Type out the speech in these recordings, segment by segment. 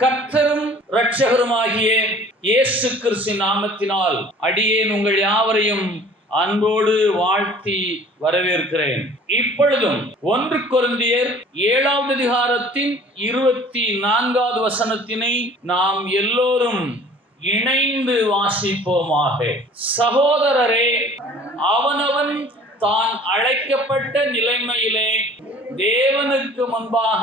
கர்த்தரும் இரட்சகருமாகிய இயேசு கிறிஸ்து நாமத்தினால் அடியேன் உங்கள் யாவரையும் அன்போடு வாழ்த்தி வரவேற்கிறேன். இப்பொழுதும் 1 கொரிந்தியர் 7வது அதிகாரத்தின் 24வது வசனத்தினை நாம் எல்லோரும் இணைந்து வாசிப்போமாக. சகோதரரே, அவனவன் தான் அழைக்கப்பட்ட நிலைமையிலே தேவனுக்கு முன்பாக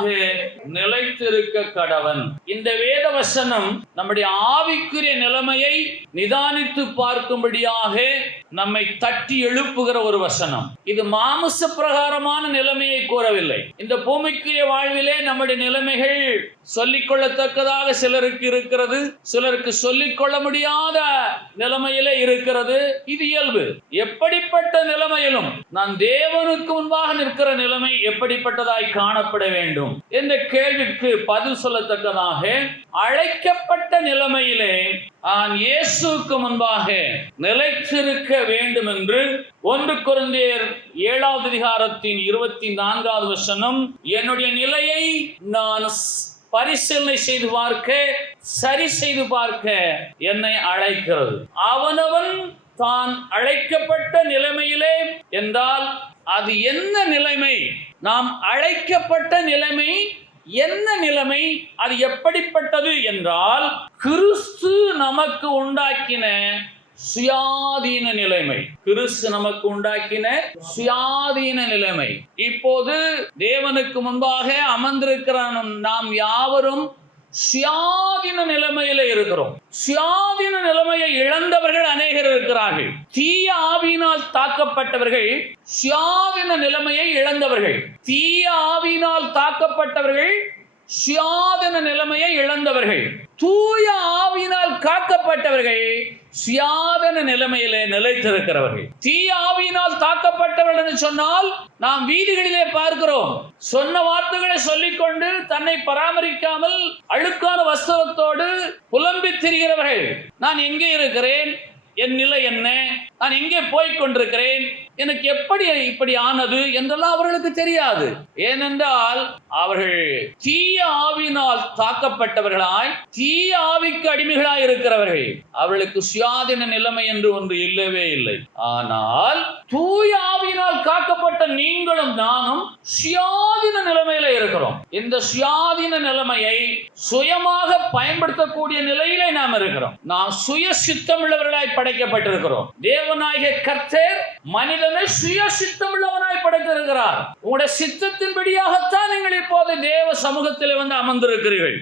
நிலைத்திருக்க கடவன். இந்த வேத வசனம் நம்முடைய ஆவிக்குரிய நிலைமையை நிதானித்து பார்க்கும்படியாக நம்மை தட்டி எழுப்புகிற ஒரு வசனம். இது மாமிச பிரகாரமான நிலைமையை கூறவில்லை. இந்த பூமிக்குரிய வாழ்விலே நம்முடைய நிலைமைகள் சொல்லிக்கொள்ளத்தக்கதாக சிலருக்கு இருக்கிறது, சிலருக்கு சொல்லிக்கொள்ள முடியாத நிலைமையிலே இருக்கிறது. இது இயல்பு. எப்படிப்பட்ட நிலைமையிலும் நான் தேவனுக்கு முன்பாக நிற்கிற நிலைமை எப்படிப்பட்டதாய் காணப்பட வேண்டும் என்ற கேள்விக்கு பதில் சொல்லத்தக்கதாக அழைக்கப்பட்ட நிலைமையிலே நான் இயேசுக்கு முன்பாக நிலைத்திருக்க வேண்டும் என்று 1 கொரிந்தியர் 7வது அதிகாரத்தின் 24வது வசனம் என்னுடைய நிலையை நான் பரிசீலனை செய்து பார்க்க, சரி செய்து பார்க்க என்னை அழைக்கிறது. அவனவன் தான் அழைக்கப்பட்ட நிலைமையிலே என்றால் அது என்ன நிலைமை? நாம் அழைக்கப்பட்ட நிலைமை என்ன நிலைமை? அது எப்படிப்பட்டது என்றால் கிறிஸ்து நமக்கு உண்டாக்கின சுயாதீன நிலைமை. கிறிஸ்து நமக்கு உண்டாக்கின சுயாதீன நிலைமை. இப்போது தேவனுக்கு முன்பாக அமர்ந்திருக்கிற நாம் யாவரும் சுயாதீன நிலைமையில இருக்கிறோம். சுயாதீன நிலைமையை இழந்தவர்கள் அநேகர் இருக்கிறார்கள். தீய ஆவியினால் தாக்கப்பட்டவர்கள் சுயாதீன நிலைமையை இழந்தவர்கள். தீய ஆவியினால் தாக்கப்பட்டவர்கள் சுயாதீன நிலைமையை இழந்தவர்கள். தூய ஆவியினால் காக்கப்பட்டவர்கள் சுயாதீன நிலைமையிலே நிலைத்திருக்கிறவர்கள். தீய ஆவியினால் தாக்கப்பட்டவர்கள் என்று சொன்னால் நாம் வீதிகளிலே பார்க்கிறோம். சொன்ன வார்த்தைகளை சொல்லிக்கொண்டு தன்னை பராமரிக்காமல் அழுக்கான வஸ்திரத்தோடு புலம்பி திரிகிறவர்கள். நான் எங்கே இருக்கிறேன்? என் நிலை என்ன? நான் எங்கே போய் கொண்டிருக்கிறேன்? எனக்கு எப்படி இப்படி ஆனது என்றெல்லாம் அவர்களுக்கு தெரியாது. ஏனென்றால் அவர்கள் தீய ஆவியினால் தாக்கப்பட்டவர்களாய், தீய ஆவிக்கு அடிமைகளாய் இருக்கிறவர்கள். அவர்களுக்கு சுயாதீன நிலைமை என்று ஒன்று இல்லவே இல்லை. ஆனால் தூய ஆவியினால் காக்கப்பட்ட நீங்களும் நானும் சுயாதீன நிலைமையில இருக்கிறோம். இந்த சுயாதீன நிலைமையை சுயமாக பயன்படுத்தக்கூடிய நிலையிலே நாம் இருக்கிறோம். நாம் சுய சித்தமுள்ளவர்களாய் படைக்கப்பட்டிருக்கிறோம். தேவனாகிய கர்த்தர் மனிதனை சுய சித்தமுள்ளவனாய் படைத்திருக்கிறார். உங்களுடைய சித்தத்தின்படியாகத்தான் நீங்கள் இப்போது தேவ சமூகத்தில் வந்து அமர்ந்திருக்கிறீர்கள்.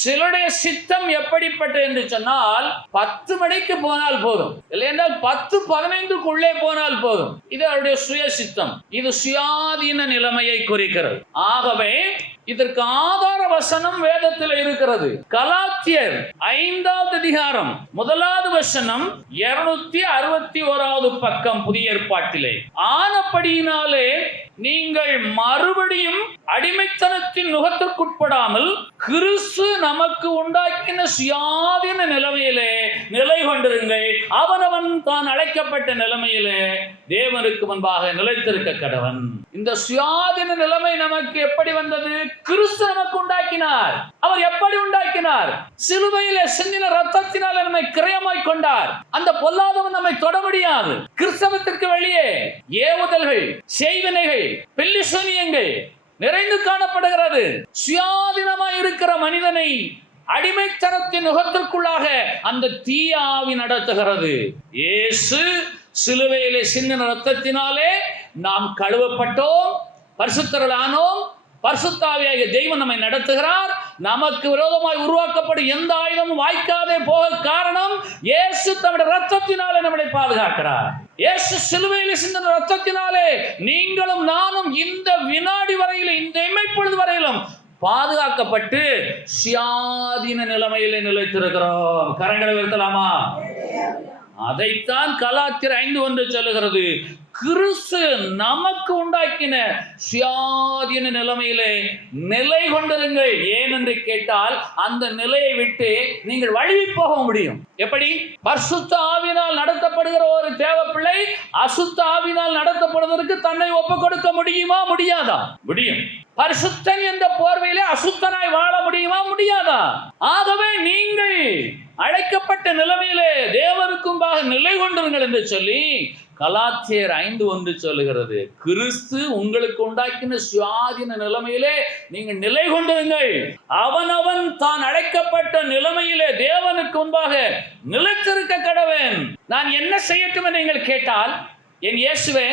சிலருடைய சித்தம் எப்படிப்பட்டது என்று சொன்னால் 10 மணிக்கு போனால் போதும், இல்லை என்றால் 10-15க்குள்ளே போனால் போதும். இது அவருடைய சுய சித்தம். இது சுயாதீன நிலைமையை குறிக்கிறது. ஆகவே இதற்கு ஆதார வசனம் வேதத்தில் இருக்கிறது. கலாத்தியர் 5வது அதிகாரம் 1வது வசனம் 261வது பக்கம் புதிய ஏற்பாட்டிலே, ஆனபடியினாலே நீங்கள் மறுபடியும் அடிமைத்தனத்தின் நுகத்திற்குட்படாமல் கிறிஸ்து நமக்கு உண்டாக்கின சுயாதீன நிலைமையிலே நிலை கொண்டிருங்கள். அவனவன் தான் அழைக்கப்பட்ட நிலைமையிலே தேவனுக்கு முன்பாக நிலைத்திருக்க கடவன். இந்த சுயாதீன நிலைமை நமக்கு எப்படி வந்தது? கிறிஸ்து நமக்கு உண்டாக்கினார். அவர் எப்படி உண்டாக்கினார்? சிலுவையிலே சிந்தின ரத்தத்தினால் நம்மை கிரயமாய் கொண்டார். அந்த பொல்லாதவன் நம்மை தொட முடியாது. கிறிஸ்தவத்திற்கு வெளியே ஏவுதல்கள், செய்வினைகள், பில்லிசூனியங்கள் நிறைந்து காணப்படுகிறது. சுயாதீனமாய் இருக்கிற மனிதனை அடிமைத்தனத்தின் நுகத்திற்குள்ளாக அந்த தீய ஆவி நடத்துகிறது. இயேசு சிலுவையிலே சிந்தின ரத்தத்தினாலே நாம் கழுவப்பட்டோம், பரிசுத்தர்களானோம். பரிசுத்த ஆவியாகிய தெய்வம் நம்மை நடத்துகிறார். நமக்கு விரோதமாய் உருவாக்கப்படும் எந்த ஆயுதமும் வாய்க்காதே போக காரணம் இயேசு தம்முடைய ரத்தத்தினாலே நம்மை பாதுகாக்கிறார். இயேசு சிலுவையில் சிந்தின ரத்தத்தினாலே நீங்களும் நானும் இந்த வினாடி வரையிலும், இந்த இமைப்பொழுது வரையிலும் பாதுகாக்கப்பட்டு சுயாதீன நிலைமையிலே நிலைத்திருக்கிறோம். கரங்களை உயர்த்தலாமா? அதைத்தான் கலாத்தியர் 5:1 சொல்லுகிறது. கிறிஸ்து நமக்கு உண்டாக்கின சுயாதீன நிலைமையிலே நிலை கொண்டிருங்கள். ஏனென்று கேட்டால் அந்த நிலையை விட்டு நீங்கள் வழுவி போக முடியும். எப்படி? பரிசுத்த ஆவியினால் நடத்தப்படுகிற ஒரு தேவ பிள்ளை அசுத்த ஆவியினால் நடத்தப்படுவதற்கு தன்னை ஒப்புக் கொடுக்க முடியுமா? முடியாதா? முடியும். பரிசுத்தன் என்ற போர்வையிலே அசுத்தனாய் வாழ முடியுமா? முடியாதா? ஆகவே நீங்கள் அழைக்கப்பட்ட நிலைமையிலே தேவனுக்கும்பாக நிலை கொண்டிருங்கள் என்று சொல்லி கலாத்தியர் 5:1 சொல்லுகிறது. கிறிஸ்து உங்களுக்கு உண்டாக்கின சுயாதீன நிலைமையிலே நீங்கள் நிலை கொண்டிருங்கள். அவனவன் தான் அழைக்கப்பட்ட நிலைமையிலே தேவனுக்கு முன்பாக நிலைத்திருக்க கடவன். நான் என்ன செய்யட்டும் என்று நீங்கள் கேட்டால், என் இயேசுவே,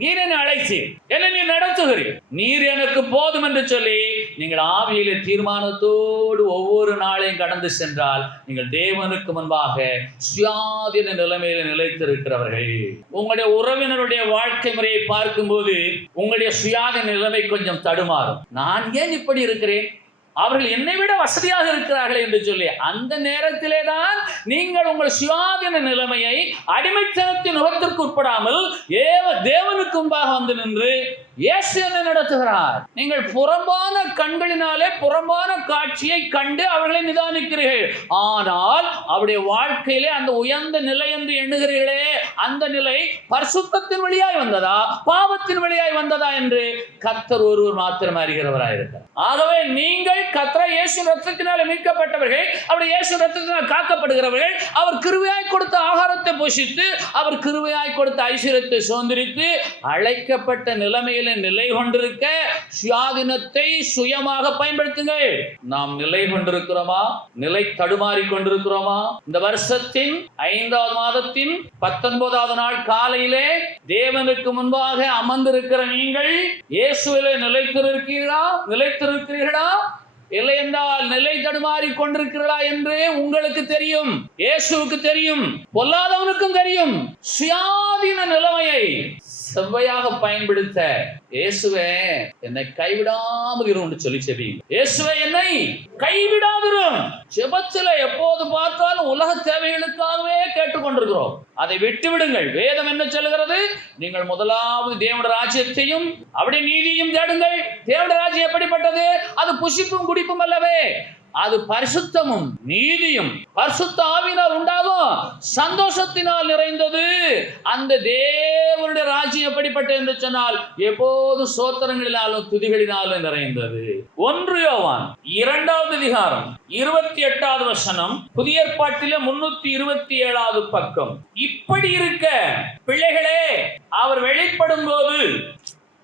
நீர் என்னை அழைத்து என்னை நீர் நடத்துகிறீர், நீர் எனக்கு போதும் என்று சொல்லி நீங்கள் ஆவியிலே தீர்மானத்தோடு ஒவ்வொரு நாளையும் கடந்து சென்றால் நீங்கள் தேவனுக்கு முன்பாக சுயாதீன நிலைமையில நிலைத்திருக்கிறவர்கள். உங்களுடைய உறவினருடைய வாழ்க்கை முறையை பார்க்கும்போது உங்களுடைய சுயாதீன நிலைமை கொஞ்சம் தடுமாறும். நான் ஏன் இப்படி இருக்கிறேன், அவர்கள் என்னை விட வசதியாக இருக்கிறார்கள் என்று சொல்லி அந்த நேரத்திலே தான் நீங்கள் உங்கள் சுயாதீன நிலைமையை அடிமைத்தனத்தின் நுகத்திற்கு உட்படாமல் தேவனுக்கு முன்பாக வந்து நின்று இயேசு என்ன நடத்துகிறார். நீங்கள் புறம்பான கண்களினாலே புறம்பான காட்சியை கண்டு அவர்களை நிதானிக்கிறீர்கள். ஆனால் அவருடைய வாழ்க்கையிலே அந்த உயர்ந்த நிலை என்று எண்ணுகிறீர்களே, அந்த நிலை பரிசுத்தத்தின் வழியாய் வந்ததா பாவத்தின் வழியாய் வந்ததா என்று கர்த்தர் ஒருவர் மாத்திரம் அறிகிறவராயிருக்கிறார். ஆகவே நீங்கள் கர்த்தர் இயேசு ரத்தத்தினாலே மீட்கப்பட்டவர்கள், அவருடைய இயேசு ரத்தத்தினால் காக்கப்படுகிறவர்கள். அவர் கிருபையாய் கொடுத்த ஆகாரத்தை போஷித்து அவர் கிருபையாய் கொடுத்த ஐஸ்வரியத்தை சுதந்திரித்து அழைக்கப்பட்ட நிலைமையில் நிலை கொண்டிருக்க சுயாதீனத்தை சுயமாக பயன்படுத்துங்கள். நாம் நிலை கொண்டிருக்கிறோமா? நிலை தடுமாறி கொண்டிருக்கிறோமா? இந்த வருஷத்தின் 5வது மாதத்தின் 19வது நாள் காலையிலே தேவனுக்கு முன்பாக அமர்ந்திருக்கிற நீங்கள் இயேசுவிலே நிலைத்திருக்கிறீர்களா? இல்லை என்றால் நிலை தடுமாறி கொண்டிருக்கிறீர்களா என்று உங்களுக்கு தெரியும், இயேசுவுக்கு தெரியும், பொல்லாதவனுக்கும் தெரியும். சுயாதீன நிலைமையை செவ்வையாக பயன்படுத்த இயேசுவே என்னை கைவிடாமல் இரும் சொல்லி செபியுங்க. இயேசுவே என்னை கைவிடாதிரும். செபத்தில எப்போது பார்த்தாலும் உலக தேவைகளுக்காகவே கேட்டுக்கொண்டிருக்கிறோம். அதை விட்டு விடுங்கள். வேதம் என்ன சொல்லுகிறது? நீங்கள் முதலாவது தேவனுடைய ராஜ்யத்தையும் அவருடைய நீதியையும் தேடுங்கள். தேவனுடைய ராஜ்யம் எப்படிப்பட்டது? அது புசிப்பும் குடிப்பும் அல்லவே, அது பரிசுத்தமும் நீதியும் பரிசுத்த ஆவியினால் உண்டாகும் சந்தோஷத்தினால் நிறைந்தது. அந்த தேவனுடைய ராஜ்யம் எப்படிப்பட்டது என்று சொன்னால் எப்போது சோத்திரங்களினாலும் துதிகளினாலும் நிறைந்தது. 1 யோவான் 2வது அதிகாரம் 28வது வசனம், புதிய ஏற்பாட்டிலே 327வது பக்கம். இப்படி இருக்க பிள்ளைகளே, அவர் வெளிப்படும் போது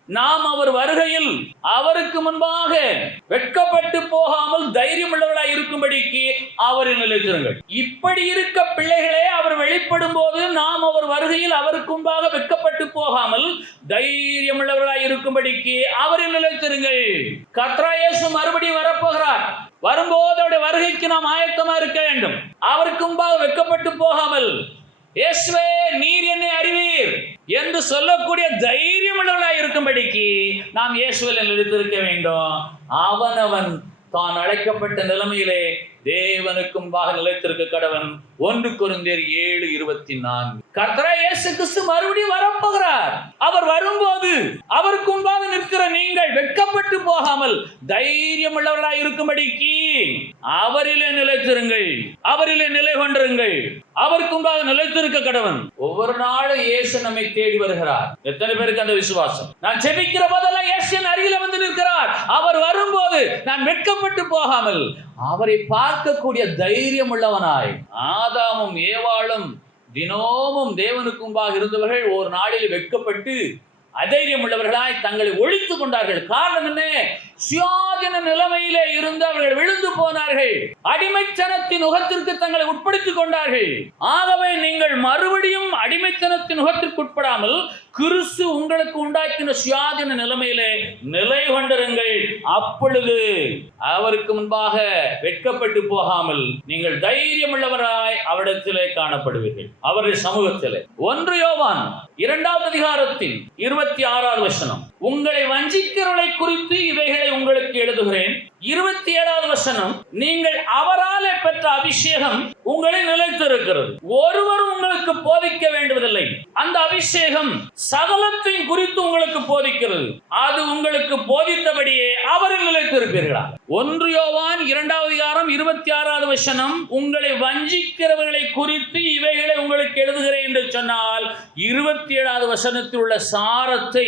நாம் அவர் வருகையில் அவருக்கு முன்பாக வெட்கப்பட்டு போகாமல் தைரியம் உள்ளவர்களாய் இருக்கும்படிக்கு அவரில் நிலைத்திருங்கள். இப்படி இருக்க பிள்ளைகளே, அவர் வெளிப்படும் போது நாம் அவர் வருகையில் அவருக்கு முன்பாக வெட்கப்பட்டு போகாமல் தைரியம் உள்ளவர்களாய் இருக்கும்படிக்கு அவரில் நிலைத்திருங்கள். கர்த்தராகிய இயேசு மறுபடியும் வரப்போகிறார். வரும்போது அவருடைய வருகைக்கு நாம் ஆயத்தமா இருக்க வேண்டும். அவருக்கு முன்பாக வெட்கப்பட்டு போகாமல் இயேசுவே நீர் என்னை அறிவீர் என்று சொல்லக்கூடிய தைரியம் உள்ளவர்களாய் இருக்கும்படிக்கு நாம் இயேசுவில் நிலைத்திருக்க வேண்டும். அவனவன் தான் அழைக்கப்பட்ட நிலைமையிலே தேவனுக்கு முன்பாக நிலைத்திருக்க கடவன். 1 கொரிந்தியர் 7:24. கர்த்தராகிய இயேசு கிறிஸ்து மறுபடியும் வரப்போகிறார். அவர் வரும்போது அவருக்கு முன்பாக நிற்கிற நீங்கள் வெட்கப்பட்டு போகாமல் தைரியம் உள்ளவர்களாய் இருக்கும்படிக்கு அவரிலே நிலைத்திருங்கள், அவரிலே நிலை கொண்டிருங்கள். அவருக்கு முன்பாக நிலைத்திருக்க கடவன். ஒவ்வொரு நாளும் இயேசு நம்மை தேடி வருகிறார். எத்தனை பேருக்கு அந்த விசுவாசம்? நான் ஜெபிக்கிற போதெல்லாம் இயேசு அருகில வந்து நிற்கிறார். அவர் வரும்போது நான் வெட்கப்பட்டு போகாமல் அவரை பார்க்கக்கூடிய தைரியம் உள்ளவனாய். ஆதாமும் ஏவாளும் தினமும் தேவனுக்கு முன்பாக இருந்தவர்கள் ஒரு நாளில் வெட்கப்பட்டு அதைரியம் உள்ளவர்களாய் தங்களை ஒழித்துக் கொண்டார்கள். காரணம் என்ன? சுயாதீன நிலைமையிலே இருந்து அவர்கள் விழுந்து போனார்கள். அடிமைத்தனத்தின் நுகத்திற்கு தங்களை உட்படுத்திக் கொண்டார்கள். ஆகவே நீங்கள் மறுபடியும் அடிமைத்தனத்தின் நுகத்திற்கு உட்படாமல் கிறிஸ்து உங்களுக்கு உண்டாக்கின சுயாதீன நிலைமையிலே நிலை கொண்டிருங்கள். அப்பொழுது அவருக்கு முன்பாக வெட்கப்பட்டு போகாமல் நீங்கள் தைரியம் உள்ளவராய் அவரிடத்திலே காணப்படுவீர்கள், அவருடைய சமூகத்திலே. 1 யோவான் 2வது அதிகாரத்தின் 26வது வசனம், உங்களை வஞ்சிக்கிறவர்களை குறித்து இவைகளை உங்களுக்கு எழுதுகிறேன். 27வது வசனம், நீங்கள் அவராலே பெற்ற அபிஷேகம் உங்களில் நிலைத்திருக்கிறது, ஒருவரும் உங்களுக்கு போதிக்க வேண்டுவதில்லை. அந்த அபிஷேகம் சகலத்தையும் குறித்து உங்களுக்கு போதிக்கிறது. அது உங்களுக்கு போதித்தபடியே அவரில் நிலைத்திருப்பீர்களா? 1 யோவான் 2வது அதிகாரம் 26வது வசனம், உங்களை வஞ்சிக்கிறவர்களை குறித்து இவைகளை உங்களுக்கு எழுதுகிறேன் என்று சொன்னால் 27வது வசனத்தில் உள்ள சாரத்தை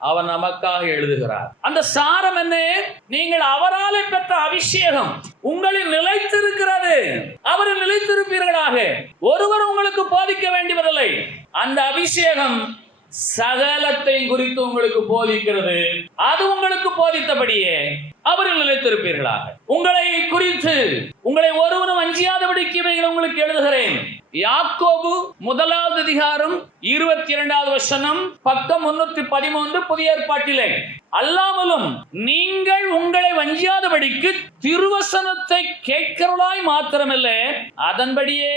அவர் நமக்காக எழுதுகிறார். அந்த சாரம் என்ன? நீங்கள் அவராலே பெற்ற அபிஷேகம் உங்களில் நிலைத்திருக்கிறது. அவரில் நிலைத்திருப்பீர்களாக. ஒருவர் உங்களுக்கு போதிக்க வேண்டியதில்லை. அந்த அபிஷேகம் சகலத்தை குறித்து உங்களுக்கு போதிக்கிறது. அது உங்களுக்கு போதித்தபடியே அவரில் நிலைத்திருப்பீர்களாக. உங்களை குறித்து உங்களை ஒருவரும் அஞ்சியாதபடிக்கு இவைகளை உங்களுக்கு எழுதுகிறேன். யாக்கோபு 1வது அதிகாரம் 22வது வசனம், பக்கம் 313 புதிய ஏற்பாட்டிலே. அல்லாமலும் நீங்கள் உங்களை வஞ்சியாதபடிக்கு திருவசனத்தை கேட்கிறவளாய் மாத்திரமல்ல, அதன்படியே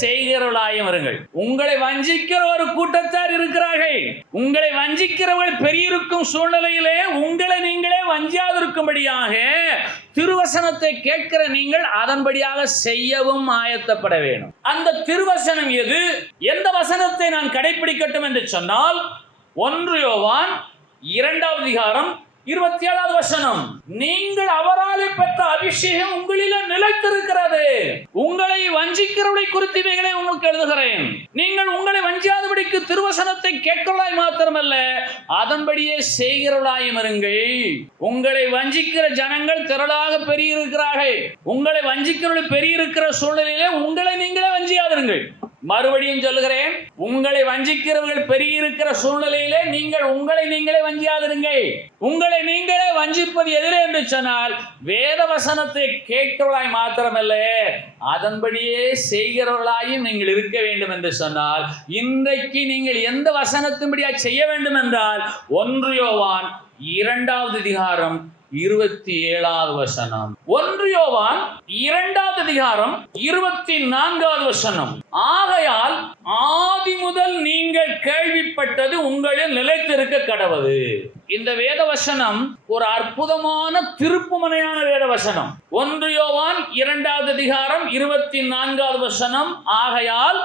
செய்கிறவளாயும் இருங்கள். உங்களை வஞ்சிக்கிற ஒரு கூட்டத்தார் இருக்கிறார்கள். உங்களை வஞ்சிக்கிறவர்கள் பெரியிருக்கும் சூழ்நிலையிலே உங்களை நீங்களே வஞ்சியாதிருக்கும்படியாக திருவசனத்தை கேட்கிற நீங்கள் அதன்படியாக செய்யவும் ஆயத்தப்பட வேண்டும். அந்த திருவசனம் எது? எந்த வசனத்தை நான் கடைபிடிக்கட்டும் என்று சொன்னால், 1 யோவான் 2வது அதிகாரம் 27வது வசனம். நீங்கள் அவராலே பெற்ற அபிஷேகம் உங்களிலே நிலைத்திருக்கிறது. உங்களை வஞ்சிக்கிறவளை குறித்து இவைகளை உங்களுக்கு எழுதுகிறேன். நீங்கள் உங்களை வஞ்சியாதபடிக்கு திருவசனத்தை கேட்கிறவளாய் மாத்திரமல்ல, அதன்படியே செய்கிறவளாயும் இருங்கள். உங்களை வஞ்சிக்கிற ஜனங்கள் திரளாக பெருகியிருக்கிறார்கள். உங்களை வஞ்சிக்கிறவர்கள் பெருகியிருக்கிற சூழ்நிலையிலே உங்களை நீங்களே வஞ்சியாதிருங்கள். மறுபடியும் சொல்லுகிறேன், உங்களை வஞ்சிக்கிறவர்கள் பெருகியிருக்கிற சூழ்நிலையிலே நீங்கள் உங்களை நீங்களே வஞ்சியாதிருங்கள். உங்களை நீங்களே வஞ்சிப்பது எதிரே என்று சொன்னால், வேத வசனத்தை கேட்கிறவர்களாய் மாத்திரமல்ல, அதன்படியே செய்கிறவர்களாயும் நீங்கள் இருக்க வேண்டும் என்று சொன்னால், இன்றைக்கு நீங்கள் எந்த வசனத்தின்படியாக செய்ய வேண்டும் என்றால், 1 யோவான் 2வது அதிகாரம் 27வது வசனம். 1 யோவான் 2வது அதிகாரம் 24வது வசனம். ஆகையால் ஆதி முதல் நீங்கள் கேள்விப்பட்டது உங்களில் நிலைத்திருக்க கடவது. இந்த வேத வசனம் ஒரு அற்புதமான திருப்புமுனையான வேத வசனம். 1 யோவான் 2வது அதிகாரம் 24வது வசனம். ஆகையால்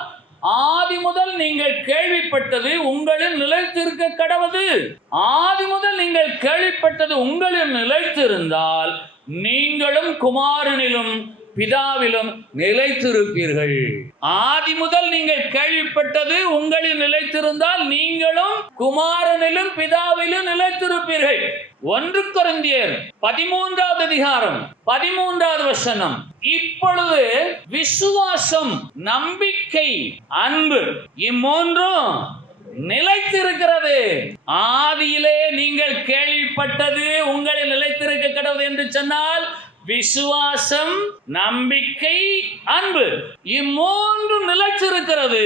ஆதி முதல் நீங்கள் கேள்விப்பட்டது உங்களில் நிலைத்திருக்க கடவது. ஆதி முதல் நீங்கள் கேள்விப்பட்டது உங்களில் நிலைத்திருந்தால் நீங்களும் குமாரனிலும் பிதாவிலும் நிலைத்திருப்பீர்கள். ஆதி முதல் நீங்கள் கேள்விப்பட்டது உங்களில் நிலைத்திருந்தால் நீங்களும் குமாரனிலும் பிதாவிலும் நிலைத்திருப்பீர்கள். 1 கொரிந்தியர் 13வது அதிகாரம் 13வது வசனம். இப்பொழுது விசுவாசம், நம்பிக்கை, அன்பு இம்மூன்றும் நிலைத்திருக்கிறது. ஆதியிலே நீங்கள் கேள்விப்பட்டது உங்களில் நிலைத்திருக்க கடவுது என்று சொன்னால், விசுவாசம், நம்பிக்கை, அன்பு இம்மூன்றும் நிலைத்திருக்கிறது.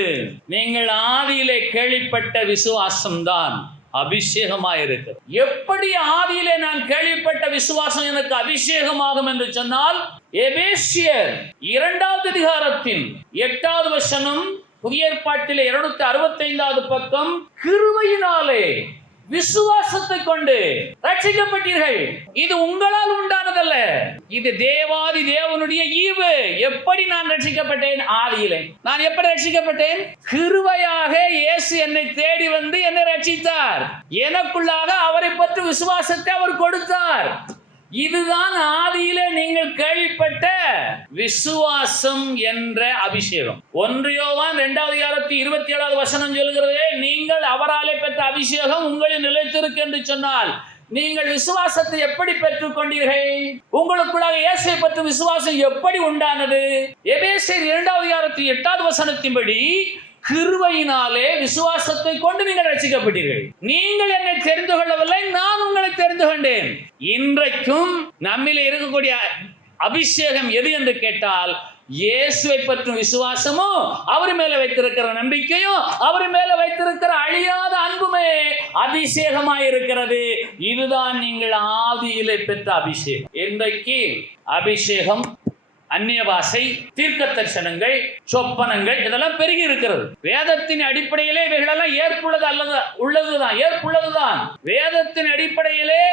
நீங்கள் ஆதியிலே கேள்விப்பட்ட விசுவாசம் தான் அபிஷேகமாயிருக்கு. எப்படி ஆதியிலே நான் கேள்விப்பட்ட விசுவாசம் எனக்கு அபிஷேகமாகும் என்று சொன்னால், எபேசியர் 2வது அதிகாரத்தின் 8வது வசனம், புதிய ஏற்பாட்டிலே 265வது பக்கம். கிருபையினாலே விசுவாசத்தை கொண்டு ரட்சிக்கப்பட்டீர்கள். இது உங்களால் உண்டானதல்ல, இது தேவாதி தேவனுடைய ஈவு. எப்படி நான் ரட்சிக்கப்பட்டேன்? ஆதியிலே. நான் எப்படி ரட்சிக்கப்பட்டேன்? கிருபையாக இயேசு என்னை தேடி வந்து என்னை ரட்சித்தார். எனக்குள்ளாக அவரை பற்றி விசுவாசத்தை அவர் கொடுத்தார். இதுதான் ஆதியிலே நீங்கள் கேள்விப்பட்ட விசுவாசம் என்ற அபிஷேகம். 1 யோவான் 2வது அதிகாரத்தில் 27வது வசனம் சொல்கிறதே, நீங்கள் அவராலே பெற்ற அபிஷேகம் உங்களில் நிலைத்திருக்கு என்று சொன்னால், நீங்கள் விசுவாசத்தை எப்படி பெற்றுக் கொண்டீர்கள்? உங்களுக்குள்ளாக இயேசுவை பற்றி விசுவாசம் எப்படி உண்டானது? எபேசியர் 2வது அதிகாரத்தில் 8வது வசனத்தின்படி, கிருபையினாலே விசுவாசத்தை கொண்டு நீங்கள் ரட்சிக்கப்பட்டீர்கள். நீங்கள் என்னை தெரிந்து கொள்ளவில்லை, நான் உங்களை தெரிந்து கொண்டேன். இன்றைக்கும் நம்மிலே இருக்கக்கூடிய அபிஷேகம் எது என்று கேட்டால், இயேசுவை பற்றும் விசுவாசமும், அவர் மேல வைத்திருக்கிற நம்பிக்கையும், அவர் மேல வைத்திருக்கிற அழியாத அன்புமே அபிஷேகமாய் இருக்கிறது. இதுதான் நீங்கள் ஆதியிலே பெற்ற அபிஷேகம். இன்றைக்கு அபிஷேகம், அந்நிய பாஷை, தீர்க்க தரிசனங்கள், சொப்பனங்கள் இதெல்லாம் பெருகி இருக்கிறது. வேதத்தின் அடிப்படையிலே இவைகளெல்லாம் ஏற்புள்ளது அல்லது உள்ளதுதான், ஏற்புள்ளதுதான். வேதத்தின் அடிப்படையிலே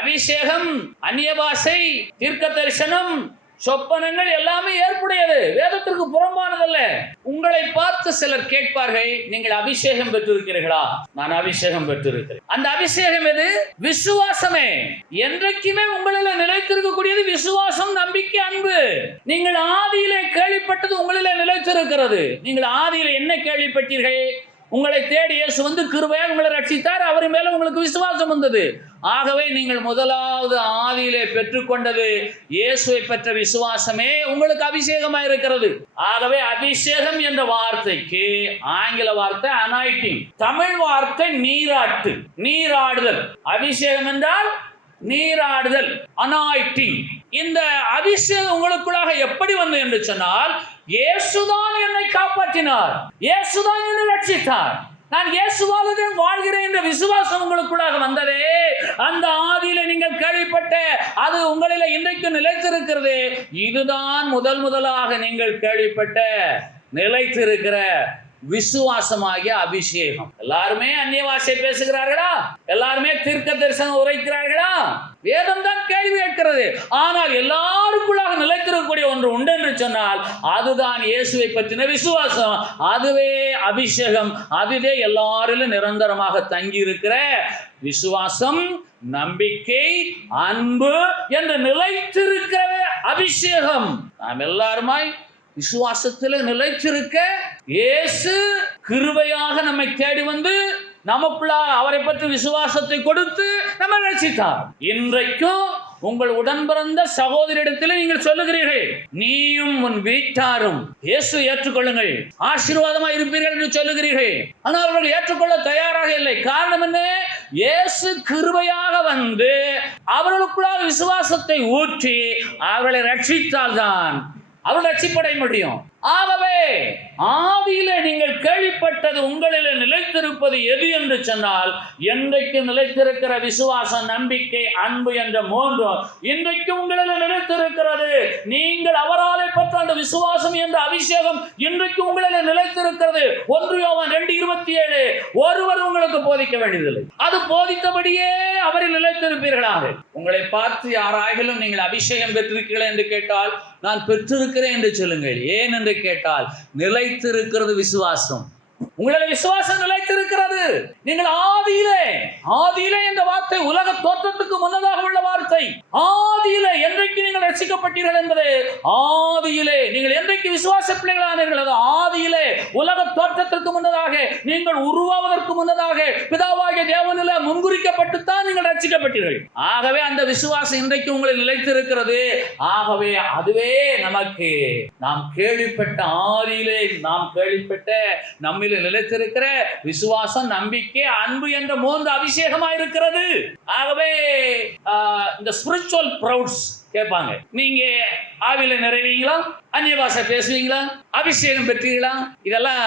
அபிஷேகம், அந்நிய பாஷை, தீர்க்க தரிசனம், சொப்பனங்கள் எல்லாமே ஏற்புடையது, வேதத்திற்கு புறம்பானதல்ல. உங்களை பார்த்து சிலர் கேட்பார்கள், நீங்கள் அபிஷேகம் பெற்றிருக்கிறீர்களா? நான் அபிஷேகம் பெற்றிருக்கிறேன். அந்த அபிஷேகம் எது? விசுவாசமே. என்றைக்குமே உங்களில் நிலைத்திருக்கக்கூடியது விசுவாசம், நம்பிக்கை, அன்பு. நீங்கள் ஆதியிலே கேள்விப்பட்டது உங்களில் நிலைத்திருக்கிறது. நீங்கள் ஆதியிலே என்ன கேள்விப்பட்டீர்கள்? உங்களை தேடி இயேசு வந்து கிருபையாக உங்களை ரட்சித்தார். அவர் மேல உங்களுக்கு விசுவாசம் வந்தது. ஆகவே நீங்கள் முதலாவது ஆதியிலே பெற்றுக்கொண்டது இயேசுவை பெற்ற விசுவாசமே உங்களுக்கு அபிஷேகமாக இருக்கிறது. ஆகவே அபிஷேகம் என்ற வார்த்தைக்கு ஆங்கில வார்த்தை அனாயிட்டிங், தமிழ் வார்த்தை நீராட்டு, நீராடுதல். அபிஷேகம் என்றால் நீராடுதல், அனாயிட்டிங். இந்த அபிஷேகம் உங்களுக்குள்ளாக எப்படி வந்தது என்று சொன்னால், இயேசுதான் என்னை காப்பாற்றினார், இயேசுதான் என்னை ரட்சித்தார், நான் இயேசுவாலே வாழ்கிறேன் என்ற விசுவாசம் உங்களுக்குள்ளாக வந்ததே. அந்த ஆதியில நீங்கள் கேள்விப்பட்ட அது உங்களில் இன்றைக்கு நிலைத்திருக்கிறது. இதுதான் முதலாக நீங்கள் கேள்விப்பட்ட நிலைத்திருக்கிற விசுவாசமாகிய அபிஷேகம். எல்லாருமே அந்நிய பாஷை பேசுகிறார்களா? எல்லாருமே தீர்க்க தரிசனம் உரைக்கிறார்களா? வேதம் தான் கேள்வி கேட்கிறது. ஆனால் எல்லாருக்குள்ளாக நிலைத்திருக்கக்கூடிய ஒன்று உண்டு என்று சொன்னால் அதுதான் இயேசுவை பற்றின விசுவாசம். அதுவே அபிஷேகம். அதுவே எல்லாரிலும் நிரந்தரமாக தங்கி இருக்கிற விசுவாசம், நம்பிக்கை, அன்பு என்று நிலைத்திருக்கிற அபிஷேகம். நாம் எல்லாருமாய் விசுவாசத்தில் நிலைத்திருக்க இயேசு கிருபையாக நம்மை தேடி வந்து நமக்குள்ள அவரை பற்றி விசுவாசத்தை கொடுத்து நம்மை ரட்சித்தார். இன்றைக்கும் உங்கள் உடன் பிறந்த சகோதரிடத்தில் நீங்கள் சொல்லுகிறீர்கள், நீயும் உன் வீட்டாரும் இயேசு ஏற்றுக்கொள்ளுங்கள், ஆசீர்வாதமா இருப்பீர்கள் என்று சொல்லுகிறீர்கள். ஆனால் அவர்கள் ஏற்றுக்கொள்ள தயாராக இல்லை. காரணம் என்ன? இயேசு கிருபையாக வந்து அவர்களுக்குள்ளாக விசுவாசத்தை ஊற்றி அவர்களை ரட்சித்தால்தான் அவர்கள் ரட்சிப்படைய முடியும். ஆகவே ஆதியிலே நீங்கள் கேள்விப்பட்டது உங்களில் நிலைத்திருப்பது எது என்று சொன்னால், என்றைக்கு நிலைத்திருக்கிற விசுவாசம், நம்பிக்கை, அன்பு என்ற மூன்றும் இன்றைக்கு உங்களில் நிலைத்திருக்கிறது. நீங்கள் அவராலே பெற்ற அந்த விசுவாசம் என்ற அபிஷேகம் இன்றைக்கு உங்களில் நிலைத்திருக்கிறது. 1 யோவான் 2:27 ஒருவர் உங்களுக்கு போதிக்க வேண்டியதில்லை, அது போதித்தபடியே அவரில் நிலைத்திருப்பீர்களாக. உங்களை பார்த்து யாராகிலும் நீங்கள் அபிஷேகம் பெற்றிருக்கிறீர்கள் என்று கேட்டால் நான் பெற்றிருக்கிறேன் என்று சொல்லுங்கள். ஏன் என்று கேட்டால் நிலைத்திருக்கிறது விசுவாசம். உங்களுடைய விசுவாசம் நிலைத்திருக்கிறது. நீங்கள் ஆதியிலே என்ற வார்த்தை உலக தோற்றத்துக்கு முன்னதாக உள்ள வார்த்தை. ஆதியிலே என்றைக்கு நீங்கள் ரட்சிக்கப்பட்டீர்கள் என்பது ஆதியிலே நீங்கள் என்றைக்கு விசுவாச பிள்ளைகளானீர்கள், அது ஆதியிலே உலக தோற்றத்திற்கு முன்னதாக, நீங்கள் உருவாவதற்கு முன்னதாக பிதாவாகிய தேவனிலே முன்குறிக்கப்பட்டுத்தான் நீங்கள் ரட்சிக்கப்பட்டீர்கள். ஆகவே அந்த விசுவாசம் இன்றைக்கு உங்களில் நிலைத்திருக்கிறது. ஆகவே அதுவே நமக்கு நாம் கேள்விப்பட்ட ஆதியிலே நாம் கேள்விப்பட்ட நம்மில் நிலைத்திருக்கிற விசுவாசம், நம்பிக்கை, அன்பு என்ற 3 அபிஷேகமா இருக்கிறது. ஆகவே இந்த ஸ்பிரிச்சுவல் ப்ரௌட்ஸ் கேட்பாங்க, நீங்க ஆவியில நிறைவீங்களா, அந்நிய பாஷை பேசுவீங்களா, அபிஷேகம் பெற்றீங்களா? இதெல்லாம்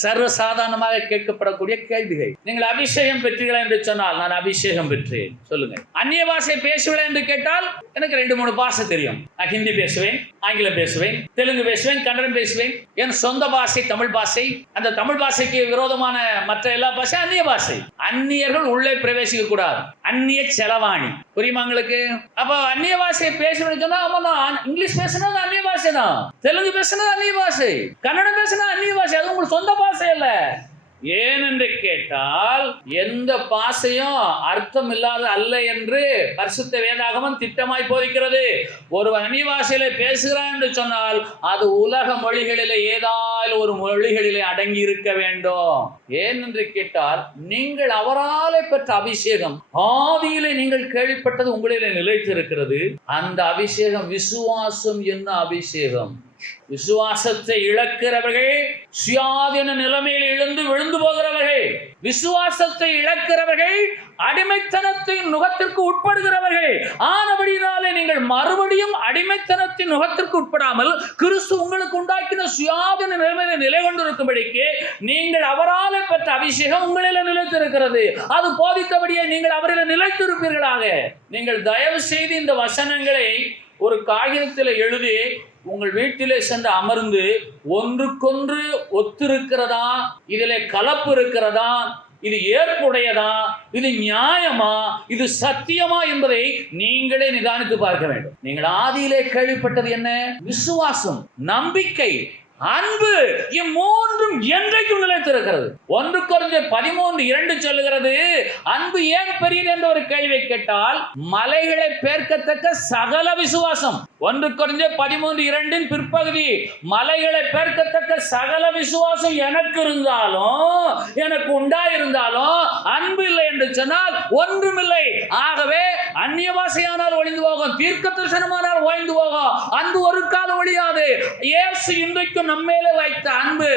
சர்வசாதாரணமாக கேட்கப்படக்கூடிய கேள்விகள். நீங்கள் அபிஷேகம் பெற்றீர்களா என்று சொன்னால் நான் அபிஷேகம் பெற்றேன் சொல்லுங்க. அந்நிய பாஷை பேசுவீங்களா என்று கேட்டால் எனக்கு 2-3 பாஷை தெரியும். நான் ஹிந்தி பேசுவேன், ஆங்கிலம் பேசுவேன், தெலுங்கு பேசுவேன், கன்னடம் பேசுவேன். என் சொந்த பாஷை தமிழ் பாஷை. அந்த தமிழ் பாஷைக்கு விரோதமான மற்ற எல்லா பாஷை அந்நிய பாஷை. அந்நியர்கள் உள்ளே பிரவேசிக்க கூடாது. அந்நிய செலவாணி. புரியுமா உங்களுக்கு? அப்போ அந்நிய பாஷையை பேசுவேன்னு சொன்னா இங்கிலீஷ் பேசினா அந்நிய பாஷை தான், தெலுங்கு பேசினா அந்நிய பாஷை, கன்னடம் பேசினா அந்நிய பாஷை. அது உங்களுக்கு சொந்த பாஷை அல்ல. ஏன் என்று கேட்டால் எந்த பாஷையும் அர்த்தம் இல்லாத அல்ல என்று பரிசுத்த வேதாகமம் திட்டமாய் போதிக்கிறது. ஒருவன் அந்நிய பாஷையிலே பேசுகிறான் என்று சொன்னால் அது உலக மொழிகளிலே ஏதாவது ஒரு மொழிகளிலே அடங்கி இருக்க வேண்டும். ஏன் என்று கேட்டால் நீங்கள் அவராலே பெற்ற அபிஷேகம் ஆதியிலே நீங்கள் கேள்விப்பட்டது உங்களிலே நிலைத்திருக்கிறது. அந்த அபிஷேகம் விசுவாசம் என்ன அபிஷேகம். விசுவாசத்தை இழக்கிறவர்கள் சுயாதீன நிலைமையில் இழந்து விழுந்து போகிறவர்கள், விசுவாசத்தை இழக்கிறவர்கள் அடிமைத்தனத்தின் நுகத்திற்கு உட்படுகிறவர்கள். ஆனபடினாலே நீங்கள் மறுபடியும் அடிமைத்தனத்தின் நுகத்திற்கு உட்படாமல் கிறிஸ்து உங்களுக்கு உண்டாக்கின சுயாதீன நிலைமையில நிலை கொண்டிருக்கும்படிக்கு நீங்கள் அவரால் பெற்ற அபிஷேகம் உங்களில் நிலைத்திருக்கிறது. அது போதித்தபடியே நீங்கள் அவரில் நிலைத்திருப்பீர்களாக. நீங்கள் தயவு செய்து இந்த வசனங்களை ஒரு காகிதத்தில் எழுதி உங்கள் வீட்டிலே சென்று அமர்ந்து ஒன்றுக்கொன்று ஒத்திருக்கிறதா, இதிலே கலப்பு இருக்கிறதா, இது ஏற்புடையதா, இது நியாயமா, இது சத்தியமா என்பதை நீங்களே நிதானித்து பார்க்க வேண்டும். நீங்கள் ஆதியிலே கேள்விப்பட்டது என்ன? விசுவாசம், நம்பிக்கை, அன்பு, இம்மூன்றும் என்றைக்கும் நிலைத்திருக்கிறது. 1 கொரிந்தியர் 13:2 சொல்லுகிறது, அன்பு ஏன் பெரியது என்ற ஒரு கேள்வியை கேட்டால், மலைகளை பேர்க்கத்தக்க சகல விசுவாசம். 1 கொரிந்தியர் 13:2 பிற்பகுதி, மலைகளை பேர்க்கத்தக்க சகல விசுவாசம் எனக்கு இருந்தாலும், எனக்கு உண்டாயிருந்தாலும் அன்பு இல்லை என்று சொன்னால் ஒன்றுமில்லை. ஆகவே அந்நிய பாஷையானால் ஒழிந்து போகும், தீர்க்க தரிசனமானால் ஒழிந்து போகும், அன்பு ஒரு காலம் ஒழியாது. இயேசு இன்றைக்கும் நம்மேல வைத்த அன்பு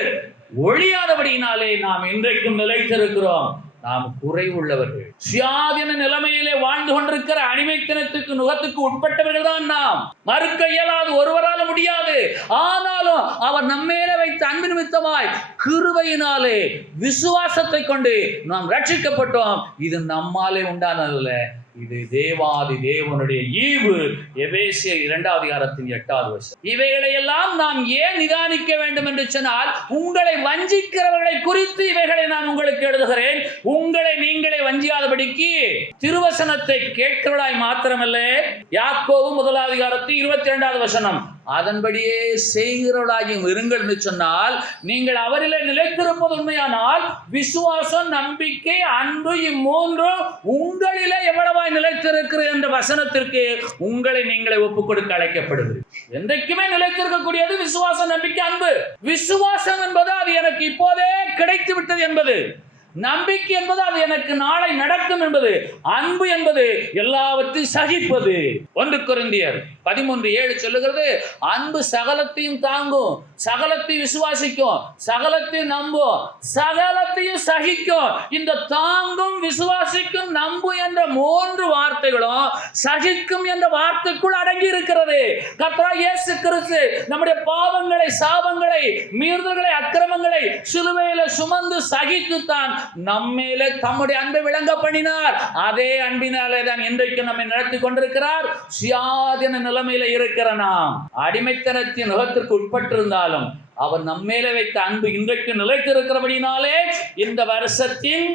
ஒழியாதபடியினாலே நாம் இன்றைக்கும் நிலைத்திருக்கிறோம். நாம் குறைவுள்ளவர்கள், சுயாதீன நிலைமையிலே வாழ்ந்து கொண்டிருக்கிற அடிமைத்தனத்துக்கு நுகத்துக்கு உட்பட்டவர்கள் தான் நாம். மறுக்க இயலாது, ஒருவரால முடியாது. ஆனாலும் அவர் நம்மேல வைத்த அன்பு நிமித்தமாய் கிருபையினாலே விசுவாசத்தை கொண்டு நாம் ரட்சிக்கப்பட்டோம். இது நம்மாலே உண்டானதல்ல, இது தேவாதி தேவனுடைய ஈவு. எபேசியர் 2:8. இவைகளை எல்லாம் நாம் ஏன் நிதானிக்க வேண்டும் என்று சொன்னால், உங்களை வஞ்சிக்கிறவர்களை குறித்து இவைகளை நான் உங்களுக்கு எழுதுகிறேன், உங்களை நீங்களே வஞ்சியாதபடிக்கு. திருவசனத்தை கேட்கிறவர்களாய் மாத்திரமல்ல, யாக்கோபு 1:22 அதன்படியே செய்கிறவர்களாயும் இருங்கள் என்று சொன்னால், நீங்கள் அவரிலே நிலைத்திருப்பது உண்மையானால் விசுவாசம், நம்பிக்கை, அன்பு இம்மூன்றும் உங்களிலே எவ்வளவாய் நிலைத்திருக்கிறது என்ற வசனத்திற்கு உங்களை நீங்களே ஒப்புக் கொடுக்க அழைக்கப்படுது. என்றைக்குமே நிலைத்திருக்கக்கூடியது விசுவாசம், நம்பிக்கை, அன்பு. விசுவாசம் என்பது அது எனக்கு இப்போதே கிடைத்து விட்டது என்பது, நம்பிக்கை என்பது அது எனக்கு நாளை நடக்கும் என்பது, அன்பு என்பது எல்லாவற்றையும் சகிப்பது. 1 கொரிந்தியர் 13:7 சொல்லுகிறது, அன்பு சகலத்தையும் தாங்கும், சகலத்தையும் விசுவாசிக்கும், சகலத்தையும் நம்பும், சகலத்தையும் சகிக்கும். இந்த தாங்கும், விசுவாசிக்கும், நம்பும் என்ற 3 வார்த்தைகளும் சகிக்கும் என்ற வார்த்தைக்குள் அடங்கி இருக்கிறது. கர்த்தராகிய இயேசு கிறிஸ்து நம்முடைய பாவங்களை, சாபங்களை, மீறுதல்களை, அக்கிரமங்களை சிலுவையில சுமந்து சகித்துத்தான் நம்மேலே தம்முடைய அன்பை விளங்க பண்ணினார். அதே அன்பினாலே தான் இன்றைக்கு நம்மை நடத்தி கொண்டிருக்கிறார். சுயாதீன நிலைமையில இருக்கிற நாம் அடிமைத்தனத்தின் நுகத்திற்கு உட்பட்டிருந்தாலும் அவர் நம்மேலே வைத்த அன்பு இன்றைக்கு நிலைத்திருக்கிறபடினாலே இந்த வருஷத்தின்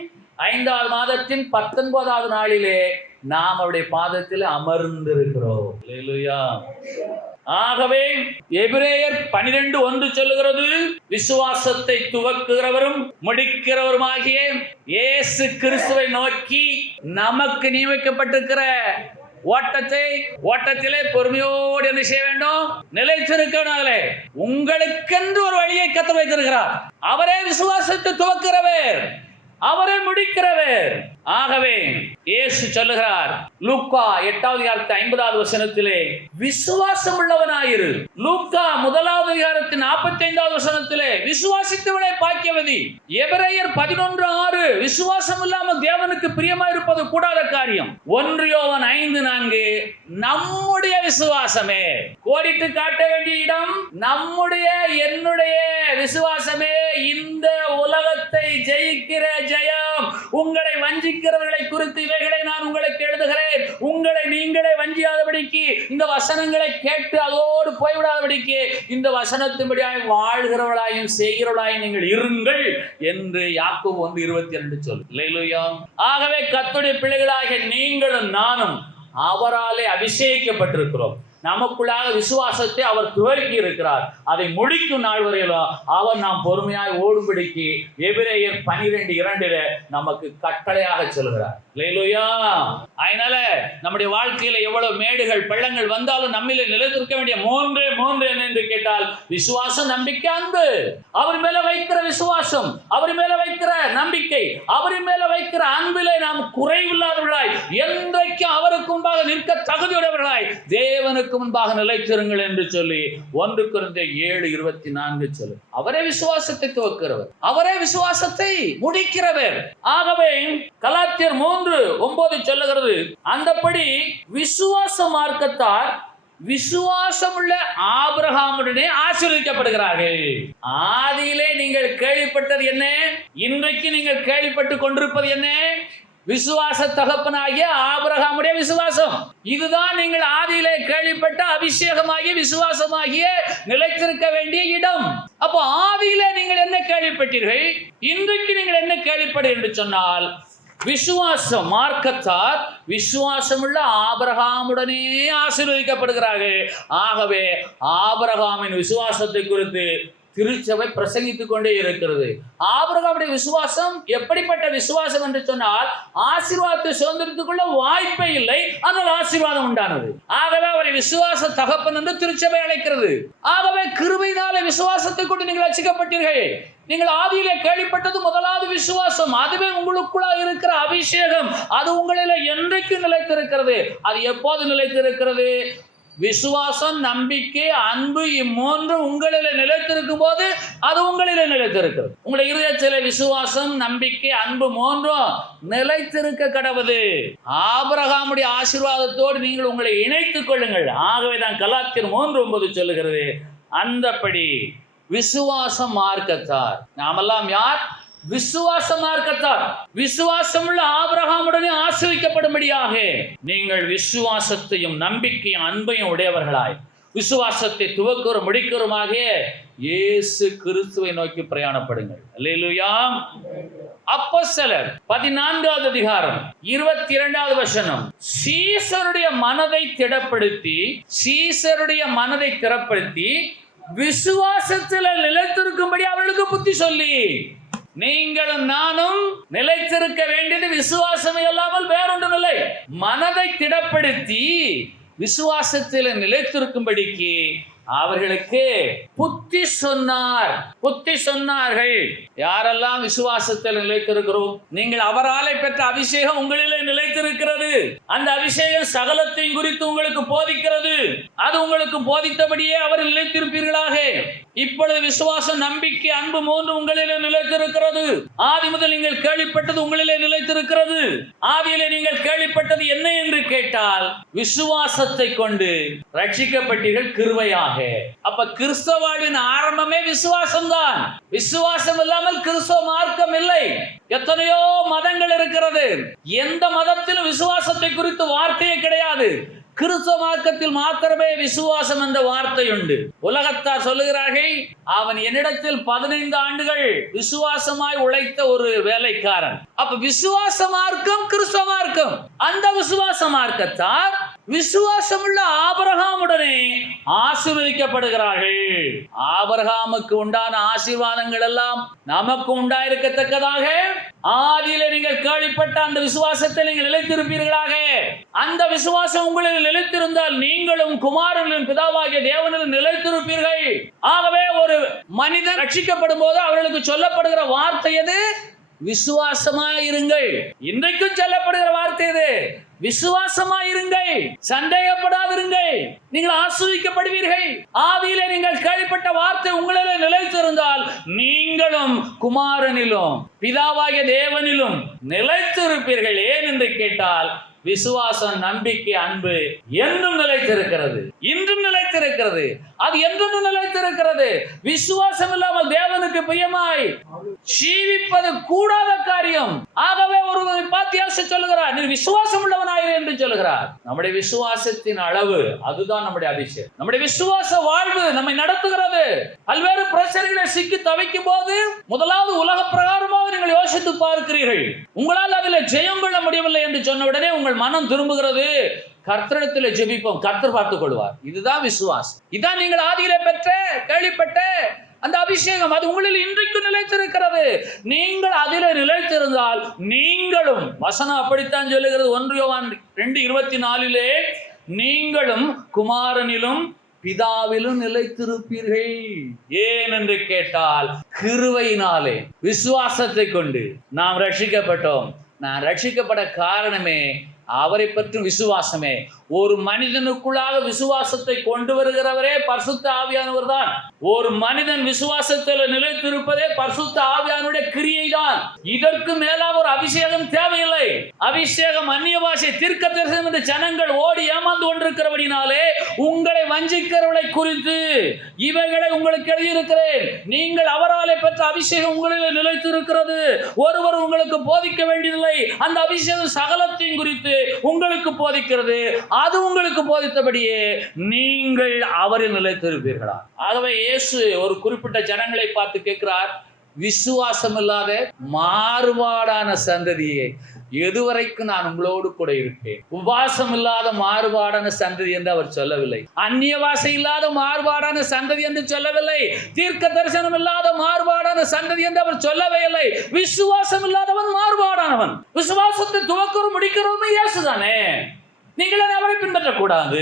5வது மாதத்தின் 19வது நாளிலே நாம் அவருடைய பாதத்தில் அமர்ந்திருக்கிறோம். அல்லேலூயா. ஆகவே எபிரேயர் 12:1 சொல்லுகிறது, விசுவாசத்தை துவக்குகிறவரும் முடிக்கிறவருமாகிய இயேசு கிறிஸ்துவை நோக்கி நமக்கு நியமிக்கப்பட்டிருக்கிற ஓட்டத்திலே பொறுமையோடு என்ன செய்ய வேண்டும்? நிலைத்திருக்கனாலே உங்களுக்கென்று ஒரு வழியை கர்த்தர் வைத்திருக்கிறார். அவரே விசுவாசத்தை துவக்கிறவர், அவரை முடிக்கிறவர். ஆகவே இயேசு சொல்லுகிறார், லூக்கா 8:50 விசுவாசம் உள்ளவனாயிரு. லூக்கா 1:45 விசுவாசித்தவனே பாக்கியவதி. எபிரேயர் 11:6 விசுவாசம் இல்லாமல் தேவனுக்கு பிரியமாயிருப்பது கூடாத காரியம். 1 யோவான் 5:4 நம்முடைய விசுவாசமே, கோடிட்டு காட்ட வேண்டிய இடம் நம்முடைய, என்னுடைய விசுவாசமே இந்த உலகத்தை ஜெயிக்கிற ஜெயம். உங்களை வஞ்சிக்கிறவர்களை குறித்து இவைகளை நான் உங்களுக்கு எழுதுகிறேன், உங்களை நீங்களே வஞ்சியாதபடிக்கு, இந்த வசனங்களை கேட்டு அதோடு போய்விடாதபடிக்கு, இந்த வசனத்தின்படியாய் வாழ்கிறவர்களாயும் செய்கிறவர்களாயும் நீங்கள் இருங்கள் என்று யாக்கோபு 1:22 சொல்லு. அல்லேலூயா. ஆகவே கர்த்தருடைய பிள்ளைகளாகிய நீங்களும் நானும் அவராலே அபிஷேகிக்கப்பட்டிருக்கிறோம். நமக்குள்ளாக விசுவாசத்தை அவர் துவக்கி இருக்கிறார். அதை முடிக்கும் நாள் வரையிலும் அவர் நாம் பொறுமையாய் ஓடும்படிக்கு எபிரேயர் 12:2 நமக்கு கட்டளையாக சொல்கிறார். அல்லேலூயா. அதனால நம்முடைய வாழ்க்கையில எவ்வளவு மேடுகள் பள்ளங்கள் வந்தாலும் நம்மிலே நிலைத்திருக்க வேண்டிய மூன்று என்ன என்று கேட்டால், விசுவாசம், நம்பிக்கை, அன்பு. அவர் மேல வைக்கிற விசுவாசம், அவர் மேல வைக்கிற நம்பிக்கை, அவர் மேல வைக்கிற அன்பிலே நாம் குறைவில்லாதவர்களாய், என்றைக்கும் அவருக்கு முன்பாக நிற்க தகுதியுடையவர்களாய் தேவனுக்கு முன்பாக நிலைத்திருங்கள் என்று சொல்லி 1 கொரிந்தியர் 7:24 சொல்லு. அவரே விசுவாசத்தை துவக்கிறவர், அவரே விசுவாசத்தை முடிக்கிறவர். ஆகவே கலாத்தியர் 3:9 சொல்லுகிறது, அந்தபடி விசுவாச மார்க்கத்தார் விசுவாசமுள்ள ஆபிரகாமுடனே ஆசீர்வதிக்கப்படுகிறார்கள். ஆதியிலே நீங்கள் கேள்விப்பட்டது என்ன? இன்றைக்கு நீங்கள் கேள்விப்பட்டுக் கொண்டிருப்பது என்ன? விசுவாச தகப்பனாகிய ஆபிரகாமுடைய விசுவாசம். இதுதான் நீங்கள் ஆதியிலே கேள்விப்பட்ட அபிஷேகமாகிய விசுவாசமாகிய நிலைத்திருக்க வேண்டிய இடம். அப்போ ஆதியிலே நீங்கள் என்ன கேள்விப்பட்டீர்கள்? இன்றைக்கு நீங்கள் என்ன கேள்விப்படு என்று சொன்னால், விசுவாசம் மார்க்கத்தார் விசுவாசமுள்ள ஆபிரகாமுடனே ஆசீர்வதிக்கப்படுகிறார்கள். ஆகவே ஆபிரகாமின் விசுவாசத்தை குறித்து திருச்சபை பிரசங்கித்துக் கொண்டே இருக்கிறது. ஆபிரகாமுடைய விசுவாசம் எப்படிப்பட்ட விசுவாசம் என்று சொன்னால், ஆசீர்வாதத்தை சுதந்திரத்துக் கொள்ள வாய்ப்பே இல்லை, ஆனால் ஆசீர்வாதம் உண்டானது. ஆகவே அவரை விசுவாச தகப்பன் என்று திருச்சபை அழைக்கிறது. ஆகவே கிருபையினாலே விசுவாசத்தை கொண்டு நீங்கள் ரட்சிக்கப்பட்டீர்கள். நீங்கள் ஆதியிலே கேள்விப்பட்டது முதலாவது விசுவாசம், அதுவே உங்களுக்குள்ள இருக்கிற அபிஷேகம். அது உங்களில் என்றைக்கு நிலைத்திருக்கிறது. அது எப்போது நிலைத்திருக்கிறது? விசுவாசம், நம்பிக்கை, அன்பு, இம்மூன்று உங்களில் நிலைத்திருக்கும் போது அது உங்களில் நிலைத்திருக்கிறது. உங்களுடைய இருதயத்திலே விசுவாசம், நம்பிக்கை, அன்பு மூன்றும் நிலைத்திருக்க கடவுது. ஆபிரகாமுடைய ஆசீர்வாதத்தோடு நீங்கள் உங்களை இணைத்துக் கொள்ளுங்கள். ஆகவே தான் கலாத்தியர் 3:9 சொல்லுகிறது, அந்தப்படி விசுவாசம் மார்க்கத்தார். நாமெல்லாம் யார்? விசுவாச மார்க்கத்தார். விசுவாசமுள்ள ஆபிரகாமுடனே ஆசீர்வதிக்கப்படும்படியாக நீங்கள் விசுவாசத்தையும் நம்பிக்கையும் அன்பையும் உடையவர்களாய், விசுவாசத்தை துவக்குற முடிக்கிறோமாக இயேசு கிறிஸ்துவை நோக்கி பிரயாணப்படுங்கள். அல்லேலூயா. அப்போஸ்தலர் 14வது அதிகாரம் 22வது வசனம், சீசருடைய மனதை திடப்படுத்தி விசுவாசத்தில் நிலைத்திருக்கும்படி அவர்களுக்கு புத்தி சொல்லி. நீங்களும் நானும் நிலைத்திருக்க வேண்டியது விசுவாசமே அல்லாமல் வேறொன்றும் இல்லை. மனதை திடப்படுத்தி விசுவாசத்தில் நிலைத்திருக்கும்படிக்கு அவர்களுக்கு புத்தி சொன்னார்கள். யாரெல்லாம் விசுவாசத்தில் நிலைத்திருக்கிறோம்? நீங்கள் அவராலே பெற்ற அபிஷேகம் உங்களிலே நிலைத்திருக்கிறது. அந்த அபிஷேகம் சகலத்தையும் குறித்து உங்களுக்கு போதிக்கிறது. அது உங்களுக்கு போதித்தபடியே அவர் நிலைத்திருப்பீர்களாக. இப்பொழுது விசுவாசம், நம்பிக்கை, அன்பு மூன்று உங்களிலே நிலைத்திருக்கிறது. ஆதி முதல் நீங்கள் கேள்விப்பட்டது உங்களிலே நிலைத்திருக்கிறது. ஆதியிலே நீங்கள் கேள்விப்பட்டது என்ன என்று கேட்டால், விசுவாசத்தை கொண்டு ரட்சிக்கப்பட்டீர்கள் கிருபையாக. அப்ப கிறிஸ்தவாவின் ஆரம்பமே விசுவாசம் தான். விசுவாசம் இல்லாமல் கிறிஸ்தவ மார்க்கம் இல்லை. எத்தனையோ மதங்கள் இருக்கிறது. எந்த மதத்திலும் விசுவாசத்தை குறித்து வார்த்தையே கிடையாது. கிறிஸ்தவ மார்க்கத்தில் மாத்திரமே விசுவாசம் என்ற வார்த்தை உண்டு. உலகத்தார் சொல்லுகிறார்கள், அவன் என்னிடத்தில் 15 ஆண்டுகள் விசுவாசமாய் உழைத்த ஒரு வேலைக்காரன். அப்ப விசுவாச மார்க்கம் கிறிஸ்தவ மார்க்கம். அந்த விசுவாச மார்க்கத்தார் விசுவாசமுள்ள ஆபிரகாமுடனே ஆசீர்வதிக்கப்படுகிறார்கள். ஆபிரகாமுக்கு உண்டான ஆசீர்வாதங்கள் எல்லாம் நமக்கு உண்டாயிருக்கத்தக்கதாக ஆதியிலே நீங்கள் கேள்விப்பட்ட அந்த விசுவாசத்தில் நீங்கள் நிலைத்திருப்பீர்களாக. அந்த விசுவாசம் உங்களில் நிலைத்திருந்தால் நீங்களும் குமாரனின் பிதாவாகிய தேவனில் நிலைத்திருப்பீர்கள். ஆகவே ஒரு மனிதன் ரட்சிக்கப்படும் போது அவர்களுக்கு சொல்லப்படுகிற வார்த்தை எது? விசுவாசமாயிருங்கள். இன்றைக்கும் சொல்லப்படுகிற வார்த்தை எது? விசுவாசமாயிருங்கள், சந்தேகப்படாதிருங்கள், நீங்கள் ஆசீர்வதிக்கப்படுவீர்கள். ஆதியிலே நீங்கள் கேள்விப்பட்ட வார்த்தை உங்களிலே நிலைத்திருந்தால் நீங்களும் குமாரனிலும் பிதாவாகிய தேவனிலும் நிலைத்திருப்பீர்கள். ஏன் என்று கேட்டால், விசுவாசம், நம்பிக்கை, அன்பு என்றும் நிலைத்திருக்கிறது, இன்றும் நிலைத்திருக்கிறது, அது என்றும் நிலைத்திருக்கிறது. விசுவாசம் இல்லாமல் தேவனுக்கு பிரியமாய் ஜீவிப்பது கூடாத காரியம். ஆகவே ஒருவரை பார்த்து சொல்லுகிறார், நீ விசுவாசம் உள்ளவனாயிரு என்று சொல்லுகிறார். நம்முடைய விசுவாசத்தின் அளவு அதுதான் நம்முடைய அபிஷேகம். நம்முடைய விசுவாச வாழ்வு நம்மை நடத்துகிறது. பல்வேறு பிரச்சனைகளை சிக்கி தவிக்கும் போது முதலாவது உலக பிரகாரமாக நீங்கள் யோசித்து பார்க்கிறீர்கள். உங்களால் அதில் ஜெயம் கொள்ள முடியவில்லை என்று சொன்ன உடனே உங்கள் மனம் திரும்புகிறது, கர்த்தரிடத்தில் ஜெபிப்போம், கர்த்தர் பார்த்துக் கொள்வார். இதுதான் விசுவாசம். இதான் நீங்கள் ஆதியிலே பெற்ற கேள்விப்பட்ட அந்த அபிஷேகம். அது உங்களில் இன்றைக்கு நிலைத்திருக்கிறது. நீங்கள் அதில் நிலைத்திருந்தால் நீங்களும், வசனம் அப்படித்தான் சொல்லுகிறது, 1 யோவான் 2:24 நீங்களும் குமாரனிலும் பிதாவிலும் நிலைத்திருப்பீர்கள். ஏன் என்று கேட்டால், கிருபையினாலே விசுவாசத்தை கொண்டு நாம் ரட்சிக்கப்பட்டோம். நான் ரட்சிக்கப்பட காரணமே அவரை பற்றும் விசுவாசமே. ஒரு மனிதனுக்குள்ளாக விசுவாசத்தை கொண்டு வருகிறவரே பரிசுத்த ஆவியானவர் தான். ஒரு மனிதன் விசுவாசத்தில் நிலைத்திருப்பதே பரிசுத்த ஆவியானுடைய கிரியை தான். இதற்கு மேலாக ஒரு அபிஷேகம் தேவையில்லை. அபிஷேகம் அந்நிய பாஷை, தீர்க்கதரிசனம் என்று ஜனங்கள் ஓடி ஏமாந்து கொண்டிருக்கிறபடினாலே உங்களை வஞ்சிக்கிறவர்களை குறித்து இவைகளை உங்களுக்கு எழுதியிருக்கிறேன். நீங்கள் அவராலே பெற்ற அபிஷேகம் உங்களில் நிலைத்திருக்கிறது. ஒருவர் உங்களுக்கு போதிக்க வேண்டியதில்லை. அந்த அபிஷேகம் சகலத்தையும் குறித்து உங்களுக்கு போதிக்கிறது. அது உங்களுக்கு போதித்தபடியே நீங்கள் அவரில் நிலைத்திருப்பீர்களா? ஆகவே இயேசு ஒரு குறிப்பிட்ட ஜனங்களை பார்த்து கேட்கிறார், விசுவாசம் இல்லாத மாறுபாடான சந்ததியை எதுவரைக்கும் நான் உங்களோடு கூட இருப்பேன். உபவாசம் இல்லாத மாறுபாடான சந்ததி என்று அவர் சொல்லவில்லை. அந்நிய வாசை இல்லாத மாறுபாடான சந்ததி என்று சொல்லவில்லை. தீர்க்க தரிசனம் இல்லாத மாறுபாடான சந்ததி என்று அவர் சொல்லவே இல்லை. விசுவாசம் இல்லாதவன் மாறுபாடானவன். விசுவாசத்தை துவக்கிறோம் முடிக்கிறோம் இயேசுதானே. நீங்கள் அவரை பின்பற்றக்கூடாது.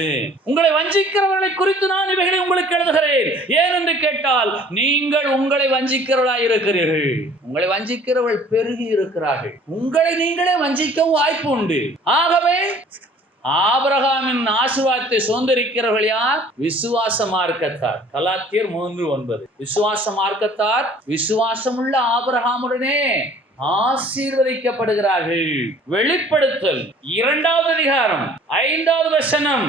உங்களை வஞ்சிக்கிறவர்களை குறித்து நான் இவைகளை உங்களுக்கு எழுதுகிறேன். ஏன் என்று கேட்டால், நீங்கள் உங்களை வஞ்சிக்கிறவர்களாய் இருக்கிறீர்கள். உங்களை வஞ்சிக்கிறவர்கள் பெருகி இருக்கிறார்கள். உங்களை நீங்களே வஞ்சிக்கவும் வாய்ப்பு உண்டு. ஆகவே ஆபிரகாமின் ஆசீர்வாதத்தை சுதந்தரிக்கிறவர்கள் யார்? விசுவாச மார்க்கத்தார். கலாத்தியர் 3:9. விசுவாச மார்க்கத்தார் விசுவாசமுள்ள ஆபிரகாமுடனே ஆசீர்வதிக்கப்படுகிறார்கள். வெளிப்படுத்தல் 2வது அதிகாரம் 5வது வசனம்.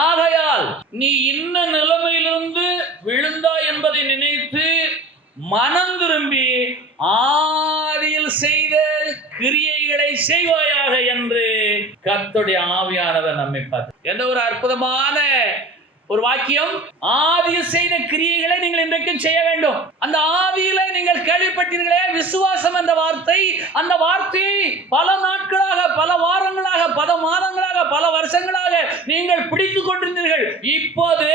ஆகையால் நீ இன்ன நிலைமையிலிருந்து விழுந்தாய் என்பதை நினைத்து மனம் திரும்பி ஆதியில் செய்த கிரியைகளை செய்வாயாக என்று கர்த்தருடைய ஆவியானவர் நம்மை பார்த்து. எந்த ஒரு அற்புதமான ஒரு வாக்கியம். ஆதியில் செய்த கிரியைகளை நீங்கள் இன்றைக்கும் செய்ய வேண்டும். அந்த ஆதியில நீங்கள் கேள்விப்பட்டீர்களே விசுவாசம் என்ற வார்த்தை. அந்த வார்த்தையை பல நாட்களாக, பல வாரங்களாக, பல மாதங்களாக, பல வருஷங்களாக நீங்கள் பிடித்துக் கொண்டிருந்தீர்கள். இப்போது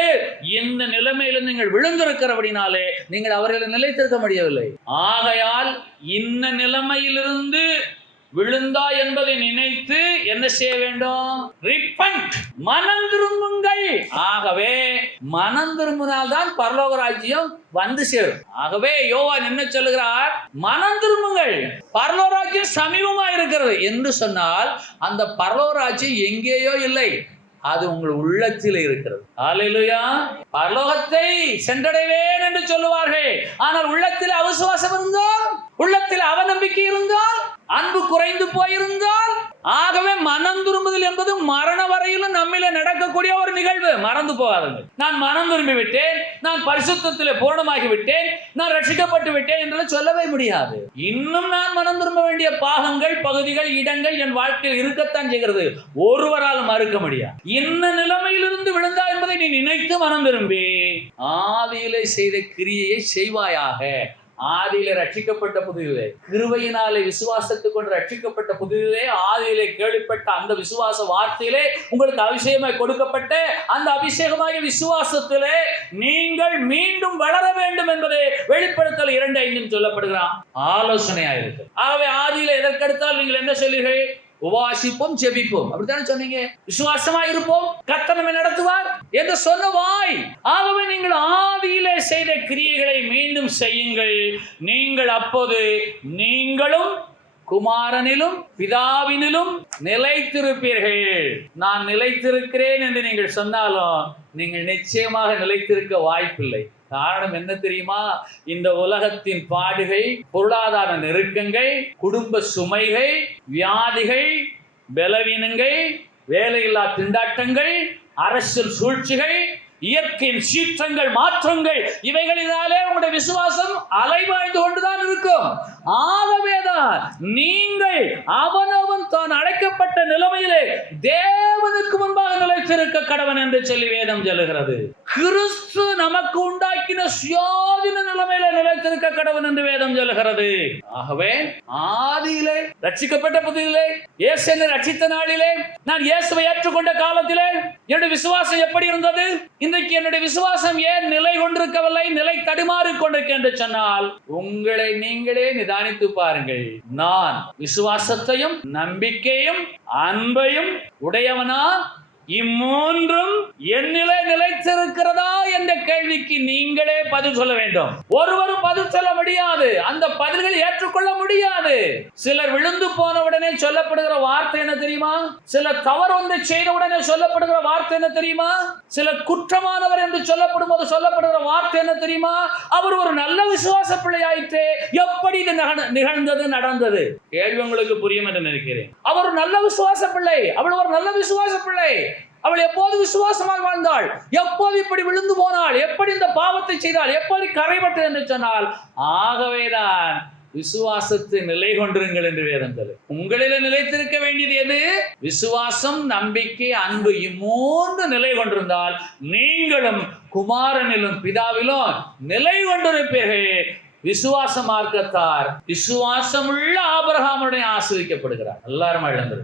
இந்த நிலைமையில நீங்கள் விழுந்திருக்கிறபடினாலே நீங்கள் அவர்களை நிலைத்திருக்க முடியவில்லை. ஆகையால் இந்த நிலைமையிலிருந்து விழுந்தா என்பதை நினைத்து என்ன செய்ய வேண்டும்? ரிப்பன்ட், மனம் திரும்புங்கள். ஆகவே மனம் திரும்பினால்தான் பரலோக ராஜ்யம் வந்து சேரும். ஆகவே யோவான் என்ன சொல்லுகிறார்? மனம் திரும்புங்கள், பரலோக ராஜ்யம் சமீபமா இருக்கிறது என்று சொன்னால் அந்த பரலோக ராஜ்யம் எங்கேயோ இல்லை, அது உங்கள் உள்ளத்தில் இருக்கிறது. அல்லேலூயா. பரலோகத்தை சென்றடைவேன் என்று சொல்லுவார்கள். ஆனால் உள்ளத்தில் அவிசுவாசம் இருந்தால், உள்ளத்தில் அவநம்பிக்கை இருந்தால், அன்பு குறைந்து போயிருந்தால், ஆகவே மனம் திரும்புதல் என்பது மரண வரையிலும் நம்மில நடக்கக்கூடிய ஒரு நிகழ்வு. மறந்து போகாதுங்கள். நான் மனம் திரும்பி விட்டேன், நான் பரிசுத்தத்திலே பூரணமாகி விட்டேன், நான் ரட்சிக்கப்பட்டு விட்டேன் என்று சொல்லவே முடியாது. இன்னும் நான் மனம் திரும்ப வேண்டிய பாகங்கள், பகுதிகள், இடங்கள் என் வாழ்க்கையில் இருக்கத்தான் செய்கிறது. ஒருவரால் மறுக்க முடியாது. என்ன நிலைமையிலிருந்து விழுந்தா என்பதை நீ நினைத்து மனம் திரும்பி ஆதியிலே செய்த கிரியையை செய்வாயாக. ஆதியிலே ரட்சிக்கப்பட்ட புதிதிலே, கிருபையினாலே விசுவாசத்தை கொண்டு ரட்சிக்கப்பட்ட புதிதிலே, ஆதியிலே கேள்விப்பட்ட அந்த விசுவாச வார்த்தையிலே உங்களுக்கு அபிஷேகமாய் கொடுக்கப்பட்ட அந்த அபிஷேகமாகிய விசுவாசத்திலே நீங்கள் மீண்டும் வளர வேண்டும் என்பதை வெளிப்படுத்தல் 2:5 சொல்லப்படுகிறான். ஆலோசனையாயிருக்கு. ஆகவே ஆதியிலே எதற்கெடுத்தால் நீங்கள் என்ன சொல்லுங்கள்? உபவாசிப்போம், ஜெபிப்போம், அப்படித்தானே சொன்னீங்க. விசுவாசமா இருப்போம், கர்த்தர் நம்மை நடத்துவார் என்று சொன்ன வாய். ஆகவே நீங்கள் ஆதியிலே செய்த கிரியைகளை மீண்டும் செய்யுங்கள். நீங்கள் அப்போது நீங்களும் குமாரனிலும் பிதாவினிலும் நிலைத்திருப்பீர்கள். நான் நிலைத்திருக்கிறேன் என்று நீங்கள் சொன்னாலும் நீங்கள் நிச்சயமாக நிலைத்திருக்க வாய்ப்பில்லை. காரணம் என்ன தெரியுமா? இந்த உலகத்தின் பாடுகள், பொருளாதார நெருக்கங்கள், குடும்ப சுமைகள், வியாதிகள், பலவீனங்கள், வேலையில்லா திண்டாட்டங்கள், அரசியல் சூழ்ச்சிகள், இயற்கையின் சீற்றங்கள், மாற்றங்கள், இவைகளினாலே உங்களுடைய விசுவாசம் அலைபாய்ந்து கொண்டுதான் இருக்கும். ஆகவேதான் நீங்கள் அவனவன் தான் அழைக்கப்பட்ட நிலைமையிலே தேவனுக்கு முன்பாக நிலைத்திருக்க கடவன் என்று சொல்லி வேதம் சொல்லுகிறது. கிறிஸ்து நமக்கு உண்டாக்கின சுயாதீன நிலைமையில நிலைத்திருக்க கடவன் என்று வேதம் சொல்லுகிறது. ஆகவே ஆதியிலே ரட்சிக்கப்பட்ட புதிதிலே, இயேசுவை ரட்சித்த நாளிலே, நான் இயேசுவை ஏற்றுக்கொண்ட காலத்திலே என்னுடைய விசுவாசம் எப்படி இருந்தது? இன்றைக்கு என்னுடைய விசுவாசம் ஏன் நிலை கொண்டிருக்கவில்லை, நிலை தடுமாறி கொண்டிருக்க என்று சொன்னால் உங்களை நீங்களே நிதானித்து பாருங்கள். நான் விசுவாசத்தையும் நம்பிக்கையும் அன்பையும் உடையவனா? இம்மூன்றும் என்னிலே நிலைத்திருக்கிறதா என்ற கேள்விக்கு நீங்களே பதில் சொல்ல வேண்டும். ஒருவரும் பதில் சொல்ல முடியாது. அந்த பதில்களை ஏற்றுக்கொள்ள முடியாது. சிலர் விழுந்து போன உடனே சொல்லப்படுகிற வார்த்தை என்ன தெரியுமா? சிலர் தவறு ஒன்றை செய்த உடனே சொல்லப்படுகிற வார்த்தை என்ன தெரியுமா? சிலர் குற்றமானவர் என்று சொல்லப்படும் போது சொல்லப்படுகிற வார்த்தை என்ன தெரியுமா? அவர் ஒரு நல்ல விசுவாச பிள்ளையாயிற்று, எப்படி இது நிகழ்ந்தது, நடந்தது? கேள்வி உங்களுக்கு புரியும் என்று நினைக்கிறேன். அவர் நல்ல விசுவாச பிள்ளை, அவள் ஒரு நல்ல விசுவாச பிள்ளை, அவள் எப்போது விசுவாசமாக வாழ்ந்தாள், எப்போது இப்படி விழுந்து போனாள், எப்படி இந்த பாவத்தை செய்தாள், எப்படி கரைபட்டு என்று சொன்னால், ஆகவேதான் விசுவாசத்தை நிலை கொண்டிருங்கள் என்று வேதம் சொல்லுகிறது. உங்களிலே நிலைத்திருக்க வேண்டியது எது? விசுவாசம், நம்பிக்கை, அன்பு. இம்மூன்று நிலை கொண்டிருந்தால் நீங்களும் குமாரனிலும் பிதாவிலும் நிலை கொண்டிருப்பீர்கள். விசுவாச மார்க்கத்தார் விசுவாசமுள்ள ஆபிரகாமுடைய ஆசீர்வதிக்கப்படுகிறார். எல்லாரும் எழுந்திரு.